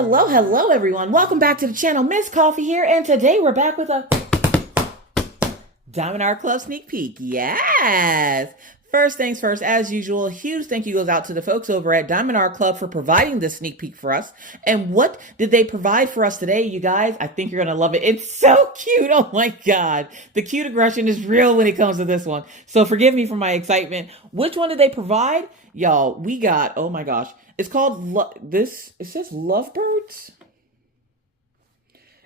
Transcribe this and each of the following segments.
Well, hello everyone. Welcome back to the channel. Miss Coffee here, and today we're back with a Diamond Art Club sneak peek. Yes! First things first, as usual, a huge thank you goes out to the folks over at Diamond Art Club for providing this sneak peek for us. And what did they provide for us today, you guys? I think you're going to love it. It's so cute. Oh my God. The cute aggression is real when it comes to this one. So forgive me for my excitement. Which one did they provide? Y'all, we got, oh my gosh. It's called, it says Lovebirds?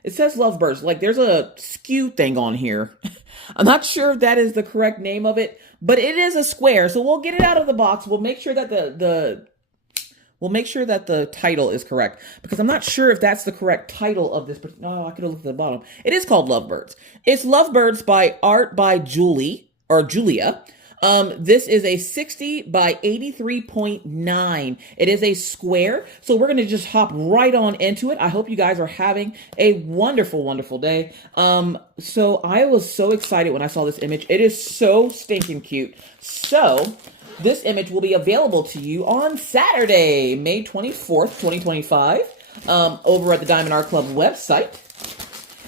It says Lovebirds. Like there's a skew thing on here. I'm not sure if that is the correct name of it, but it is a square. So we'll get it out of the box. We'll make sure that we'll make sure that the title is correct, because I'm not sure if that's the correct title of this. But no, I could have looked at the bottom. It is called Lovebirds. It's Lovebirds by Art by Julia. This is a 60 by 83.9. It is a square. So we're going to just hop right on into it. I hope you guys are having a wonderful, wonderful day. So I was so excited when I saw this image. It is so stinking cute. So this image will be available to you on Saturday, May 24th, 2025, over at the Diamond Art Club website.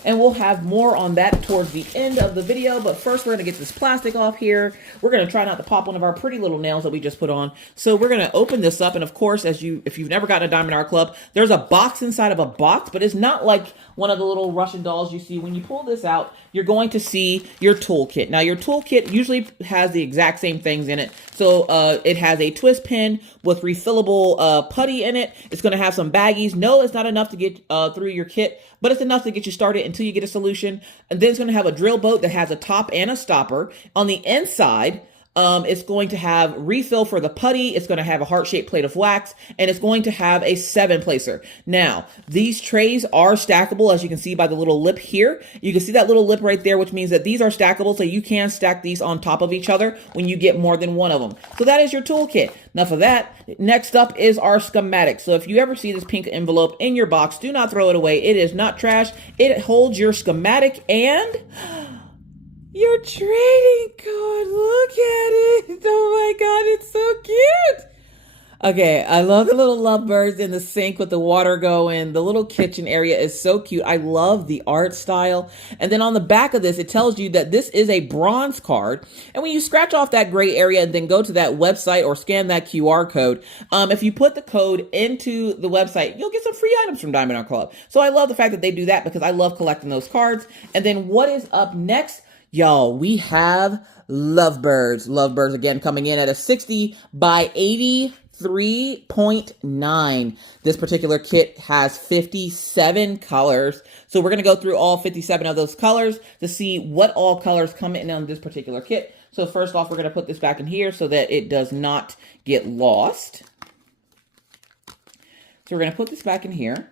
And we'll have more on that towards the end of the video. But first, we're going to get this plastic off here. We're going to try not to pop one of our pretty little nails that we just put on. So we're going to open this up. And of course, if you've never gotten a Diamond Art Club, there's a box inside of a box. But it's not like one of the little Russian dolls you see. When you pull this out, you're going to see your toolkit. Now, your toolkit usually has the exact same things in it. So it has a twist pin with refillable putty in it. It's going to have some baggies. No, it's not enough to get through your kit, but it's enough to get you started until you get a solution. And then it's going to have a drill boat that has a top and a stopper. On the inside, it's going to have refill for the putty. It's going to have a heart-shaped plate of wax, and it's going to have a 7-placer. Now, these trays are stackable, as you can see by the little lip here. You can see that little lip right there, which means that these are stackable, so you can stack these on top of each other when you get more than one of them. So that is your toolkit. Enough of that. Next up is our schematic. So if you ever see this pink envelope in your box, do not throw it away. It is not trash. It holds your schematic and your trading card. Look at it. Oh my God, it's so cute. Okay, I love the little lovebirds in the sink with the water going. The little kitchen area is so cute. I love the art style. And then on the back of this, it tells you that this is a bronze card. And when you scratch off that gray area and then go to that website or scan that QR code, if you put the code into the website, you'll get some free items from Diamond Art Club. So I love the fact that they do that, because I love collecting those cards. And then what is up next? Y'all, we have Lovebirds. Lovebirds again coming in at a 60 by 83.9. This particular kit has 57 colors. So we're going to go through all 57 of those colors to see what all colors come in on this particular kit. So first off, we're going to put this back in here so that it does not get lost. So we're going to put this back in here.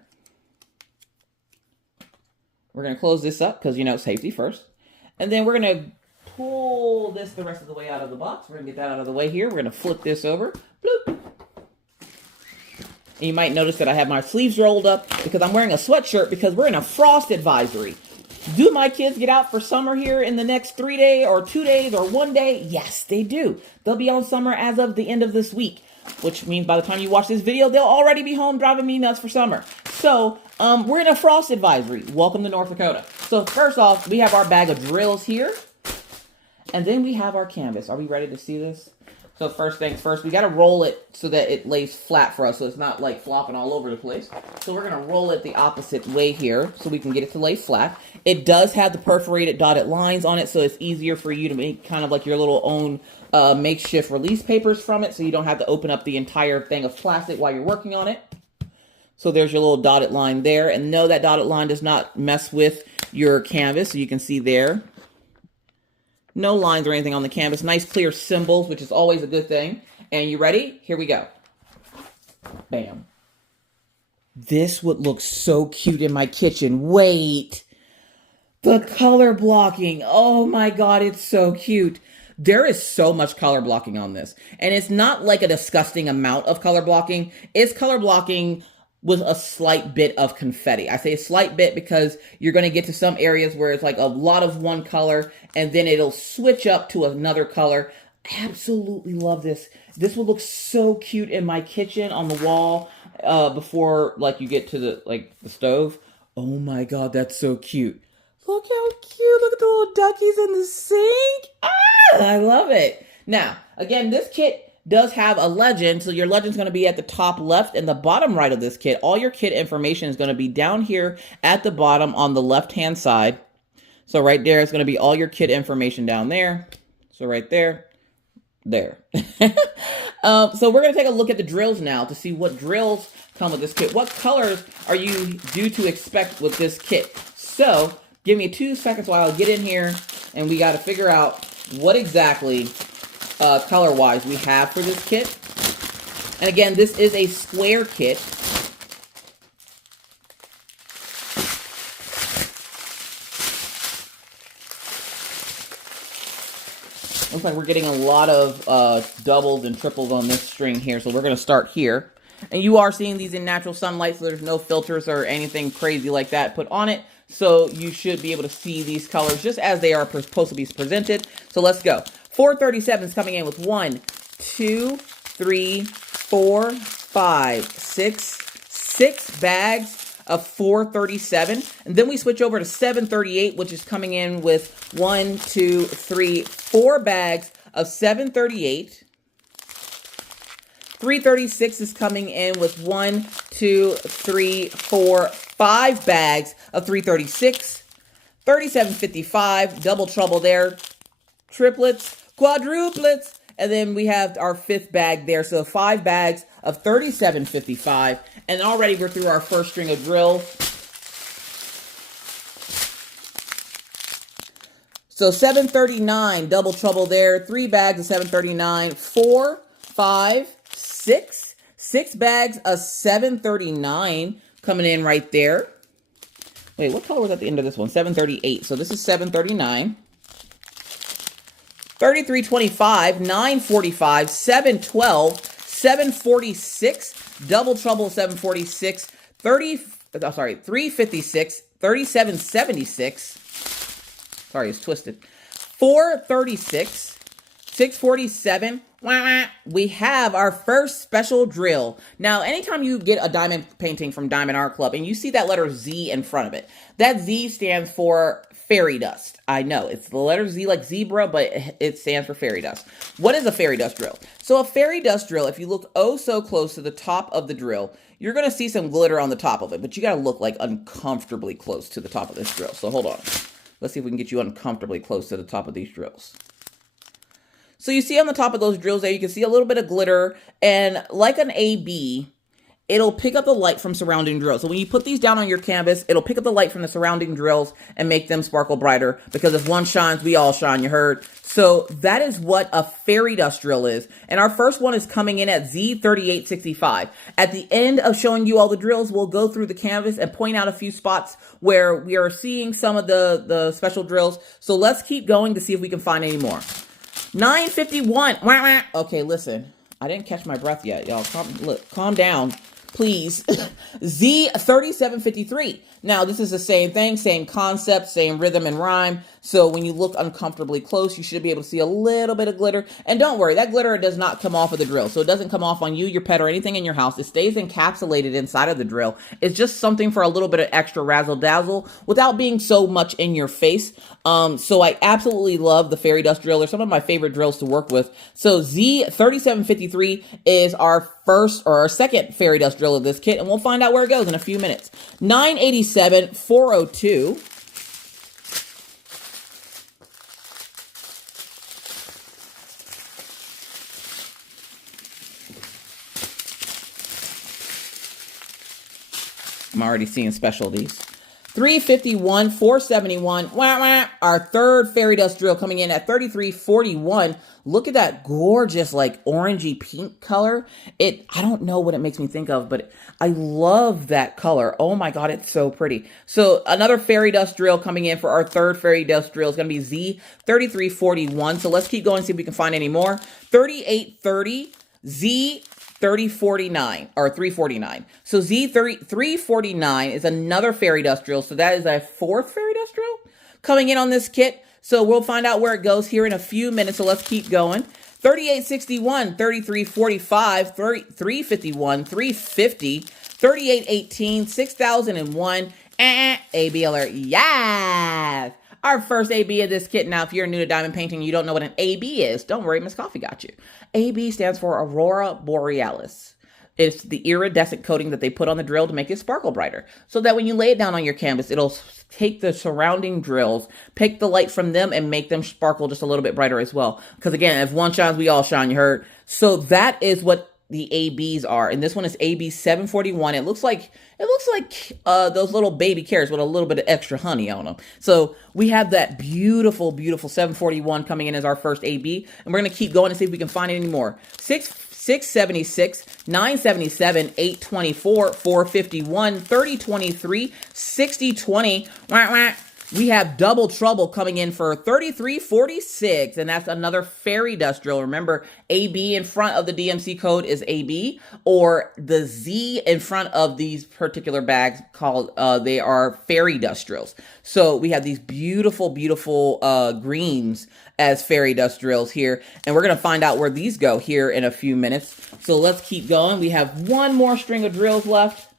We're going to close this up because, safety first. And then we're going to pull this the rest of the way out of the box. We're going to get that out of the way here. We're going to flip this over. Bloop. And you might notice that I have my sleeves rolled up because I'm wearing a sweatshirt because we're in a frost advisory. Do my kids get out for summer here in the next 3 days or 2 days or 1 day? Yes, they do. They'll be on summer as of the end of this week, which means by the time you watch this video, they'll already be home driving me nuts for summer. So we're in a frost advisory. Welcome to North Dakota. So first off, we have our bag of drills here. And then we have our canvas. Are we ready to see this? So first things first, we got to roll it so that it lays flat for us, so it's not like flopping all over the place. So we're going to roll it the opposite way here so we can get it to lay flat. It does have the perforated dotted lines on it, so it's easier for you to make kind of like your little own makeshift release papers from it, so you don't have to open up the entire thing of plastic while you're working on it. So there's your little dotted line there. And no, that dotted line does not mess with your canvas. So you can see there. No lines or anything on the canvas. Nice clear symbols, which is always a good thing. And you ready? Here we go. Bam. This would look so cute in my kitchen. Wait. The color blocking. Oh my God, it's so cute. There is so much color blocking on this. And it's not like a disgusting amount of color blocking. It's color blocking with a slight bit of confetti. I say a slight bit because you're going to get to some areas where it's like a lot of one color and then it'll switch up to another color. Absolutely love this. This will look so cute in my kitchen on the wall before like you get to the stove. Oh my god, that's so cute. Look how cute. Look at the little duckies in the sink. Ah, I love it. Now, again, this kit does have a legend. So your legend's going to be at the top left and the bottom right of this kit. All your kit information is going to be down here at the bottom on the left-hand side. So right there is going to be all your kit information down there. So right there. There. So we're going to take a look at the drills now to see what drills come with this kit. What colors are you due to expect with this kit? So give me 2 seconds while I get in here and we got to figure out what exactly color-wise we have for this kit. And again, this is a square kit. Looks like we're getting a lot of doubles and triples on this string here, so we're going to start here. And you are seeing these in natural sunlight, so there's no filters or anything crazy like that put on it. So you should be able to see these colors just as they are supposed to be presented. So let's go. 437s coming in with 1, 2, 3, 4, 5, 6 bags of 437, and then we switch over to 738, which is coming in with 1, 2, 3, 4 bags of 738. 336 is coming in with 1, 2, 3, 4, 5 bags of 336. 3755, double trouble there, triplets, quadruplets, and then we have our 5th bag there. So 5 bags of 3755. And already we're through our first string of drills. So 739, double trouble there. 3 bags of 739. 4, 5, 6. 6 bags of 739 coming in right there. Wait, what color was at the end of this one? 738. So this is 739. 3325, 945, 712, 746, double trouble 746, 356, 3776. Sorry, it's twisted. 436, 647. We have our first special drill. Now, anytime you get a diamond painting from Diamond Art Club and you see that letter Z in front of it, that Z stands for fairy dust. I know it's the letter Z like zebra, but it stands for fairy dust. What is a fairy dust drill? So a fairy dust drill, if you look oh so close to the top of the drill, you're going to see some glitter on the top of it, but you got to look like uncomfortably close to the top of this drill. So hold on. Let's see if we can get you uncomfortably close to the top of these drills. So you see on the top of those drills there, you can see a little bit of glitter, and like an AB, it'll pick up the light from surrounding drills. So when you put these down on your canvas, it'll pick up the light from the surrounding drills and make them sparkle brighter, because if one shines, we all shine, you heard? So that is what a fairy dust drill is. And our first one is coming in at Z3865. At the end of showing you all the drills, we'll go through the canvas and point out a few spots where we are seeing some of the special drills. So let's keep going to see if we can find any more. 951. Okay, listen. I didn't catch my breath yet, y'all. Calm down, please. Z3753. Now, this is the same thing, same concept, same rhythm and rhyme. So when you look uncomfortably close, you should be able to see a little bit of glitter. And don't worry, that glitter does not come off of the drill. So it doesn't come off on you, your pet, or anything in your house. It stays encapsulated inside of the drill. It's just something for a little bit of extra razzle dazzle without being so much in your face. So I absolutely love the fairy dust drill. They're some of my favorite drills to work with. So Z3753 is our first or our second fairy dust drill of this kit, and we'll find out where it goes in a few minutes. 987, 402. I'm already seeing specialties. 351, 471. Our third fairy dust drill coming in at 3341. Look at that gorgeous, like orangey pink color. I don't know what it makes me think of, but I love that color. Oh my God, it's so pretty. So another fairy dust drill coming in for our third fairy dust drill is going to be Z3341. So let's keep going, see if we can find any more. 3830, Z3049 or 349. So Z349 is another fairy dust drill. So that is a fourth fairy dust drill coming in on this kit. So we'll find out where it goes here in a few minutes. So let's keep going. 3861, 3345, 3351, 350, 3818, 6001, AB alert. Yes! Our first AB of this kit. Now, if you're new to diamond painting and you don't know what an AB is, don't worry, Miss Coffee got you. AB stands for Aurora Borealis. It's the iridescent coating that they put on the drill to make it sparkle brighter. So that when you lay it down on your canvas, it'll take the surrounding drills, pick the light from them, and make them sparkle just a little bit brighter as well. Because again, if one shines, we all shine, you heard? So that is what the ABs are. And this one is AB 741. It looks like those little baby carrots with a little bit of extra honey on them. So we have that beautiful, beautiful 741 coming in as our first AB. And we're going to keep going and see if we can find any more. 676, 977, 824, 451, 3023, 6020. We have Double Trouble coming in for 3346, and that's another fairy dust drill. Remember, AB in front of the DMC code is AB, or the Z in front of these particular bags called, they are fairy dust drills. So we have these beautiful, beautiful greens as fairy dust drills here, and we're going to find out where these go here in a few minutes. So let's keep going. We have one more string of drills left.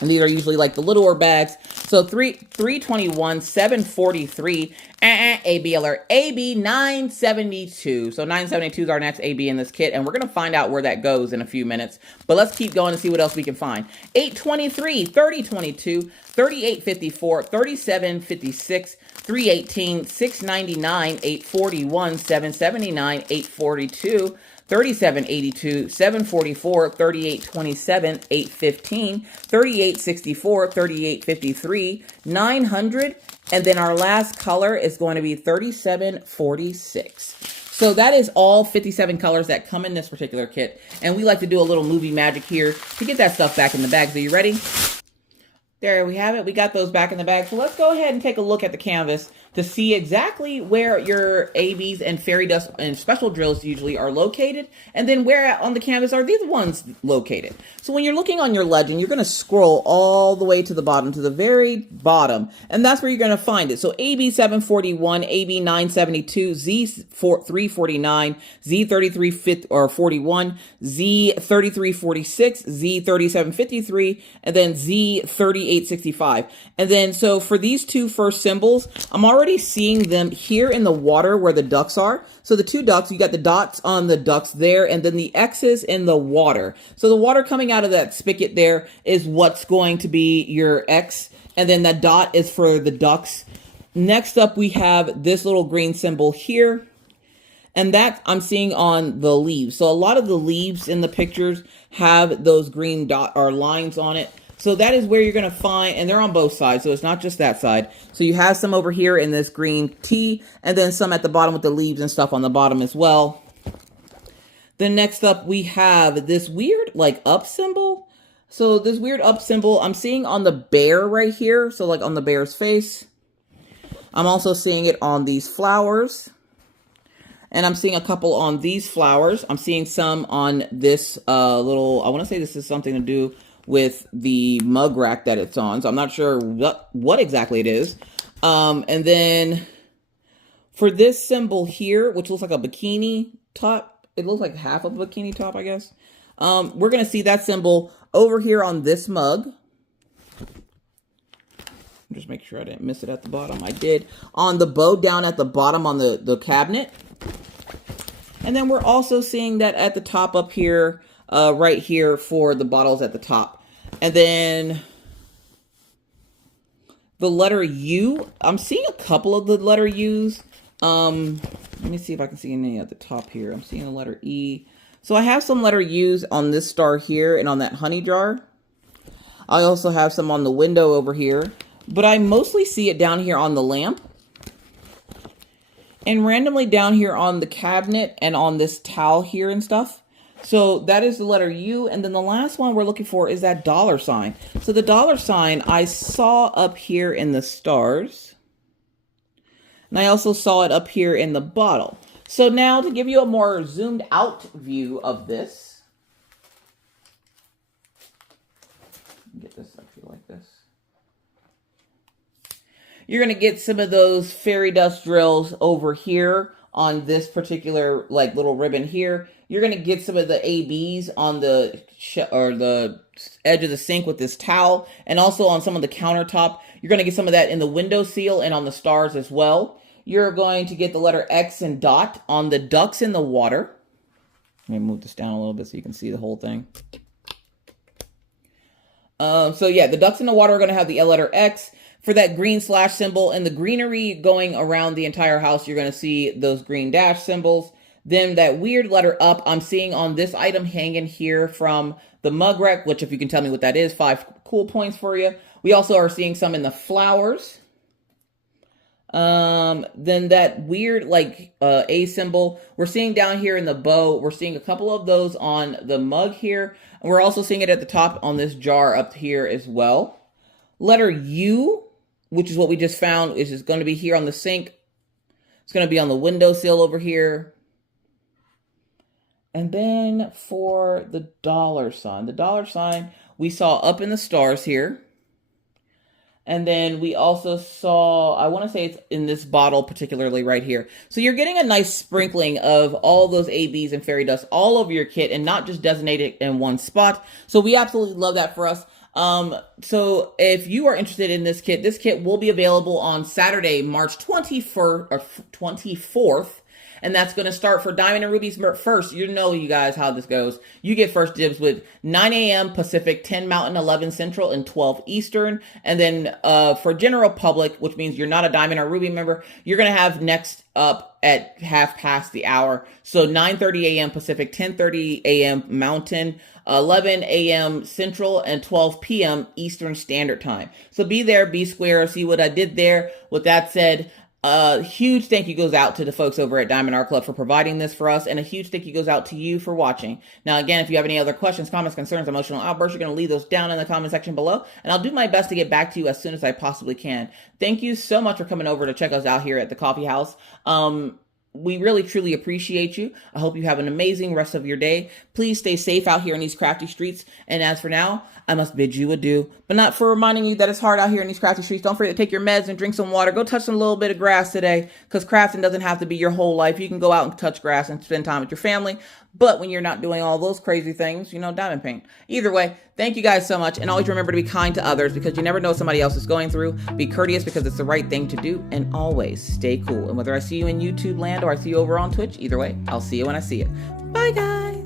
And these are usually like the littler bags. So 321, 743, AB alert, AB 972. So 972 is our next AB in this kit, and we're going to find out where that goes in a few minutes. But let's keep going and see what else we can find. 823, 3022, 3854, 3756, 318, 699, 841, 779, 842, 3782, 744, 3827, 815, 3864, 3853, 900, and then our last color is going to be 3746. So that is all 57 colors that come in this particular kit, and we like to do a little movie magic here to get that stuff back in the bags. Are you ready? There we have it. We got those back in the bag. So let's go ahead and take a look at the canvas to see exactly where your ABs and fairy dust and special drills usually are located, and then where on the canvas are these ones located. So when you're looking on your legend, you're going to scroll all the way to the bottom, to the very bottom, and that's where you're going to find it. So AB 741, AB 972, Z 349, Z 3341, Z 3346, Z 3753, and then Z 3865. And then so for these two first symbols, I'm already seeing them here in the water where the ducks are. So the two ducks, you got the dots on the ducks there, and then the X's in the water. So the water coming out of that spigot there is what's going to be your X, and then that dot is for the ducks. Next up, we have this little green symbol here, and that I'm seeing on the leaves. So a lot of the leaves in the pictures have those green dot or lines on it. So that is where you're going to find, and they're on both sides, so it's not just that side. So you have some over here in this green T, and then some at the bottom with the leaves and stuff on the bottom as well. Then next up, we have this weird, like, up symbol. So this weird up symbol, I'm seeing on the bear right here, so like on the bear's face. I'm also seeing it on these flowers. And I'm seeing a couple on these flowers. I'm seeing some on this little, I want to say this is something to do with the mug rack that it's on. So I'm not sure what exactly it is. And then for this symbol here, which looks like a bikini top, it looks like half of a bikini top, I guess. We're going to see that symbol over here on this mug. Just make sure I didn't miss it at the bottom. I did. On the bow down at the bottom on the cabinet. And then we're also seeing that at the top up here, right here for the bottles at the top. And then the letter U, I'm seeing a couple of the letter U's. Let me see if I can see any at the top here. I'm seeing a letter E. So I have some letter U's on this star here and on that honey jar. I also have some on the window over here, but I mostly see it down here on the lamp. And randomly down here on the cabinet and on this towel here and stuff. So that is the letter U. And then the last one we're looking for is that dollar sign. So the dollar sign I saw up here in the stars. And I also saw it up here in the bottle. So now to give you a more zoomed out view of this. Get this up here like this. You're going to get some of those fairy dust drills over here on this particular like little ribbon here. You're going to get some of the ABs on the edge of the sink with this towel, and also on some of the countertop. You're going to get some of that in the window seal and on the stars as well. You're going to get the letter X and dot on the ducks in the water. Let me move this down a little bit so you can see the whole thing. So yeah, the ducks in the water are going to have the letter X. For that green slash symbol and the greenery going around the entire house, you're going to see those green dash symbols. Then that weird letter up I'm seeing on this item hanging here from the mug rack, which if you can tell me what that is, 5 cool points for you. We also are seeing some in the flowers. Then that weird like A symbol we're seeing down here in the bow. We're seeing a couple of those on the mug here. And we're also seeing it at the top on this jar up here as well. Letter U, which is what we just found, is just going to be here on the sink. It's going to be on the windowsill over here. And then for the $sign we saw up in the stars here. And then we also saw, I want to say it's in this bottle particularly right here. So you're getting a nice sprinkling of all those ABs and fairy dust all over your kit and not just designated in one spot. So we absolutely love that for us. So if you are interested in this kit will be available on Saturday, March 24th. And that's going to start for Diamond and Ruby's first. You know, you guys, how this goes. You get first dibs with 9 a.m. Pacific, 10 Mountain, 11 Central, and 12 Eastern. And then for general public, which means you're not a Diamond or Ruby member, you're going to have next up at half past the hour. So 9:30 a.m. Pacific, 10:30 a.m. Mountain, 11 a.m. Central, and 12 p.m. Eastern Standard Time. So be there, be square, see what I did there. With that said, a huge thank you goes out to the folks over at Diamond Art Club for providing this for us, and a huge thank you goes out to you for watching. Now, again, if you have any other questions, comments, concerns, emotional outbursts, you're going to leave those down in the comment section below, and I'll do my best to get back to you as soon as I possibly can. Thank you so much for coming over to check us out here at the coffee house. We really, truly appreciate you. I hope you have an amazing rest of your day. Please stay safe out here in these crafty streets. And as for now, I must bid you adieu. But not for reminding you that it's hard out here in these crafty streets. Don't forget to take your meds and drink some water. Go touch some little bit of grass today, because crafting doesn't have to be your whole life. You can go out and touch grass and spend time with your family. But when you're not doing all those crazy things, you know, diamond paint. Either way, thank you guys so much. And always remember to be kind to others, because you never know what somebody else is going through. Be courteous because it's the right thing to do. And always stay cool. And whether I see you in YouTube land or I see you over on Twitch, either way, I'll see you when I see you. Bye, guys.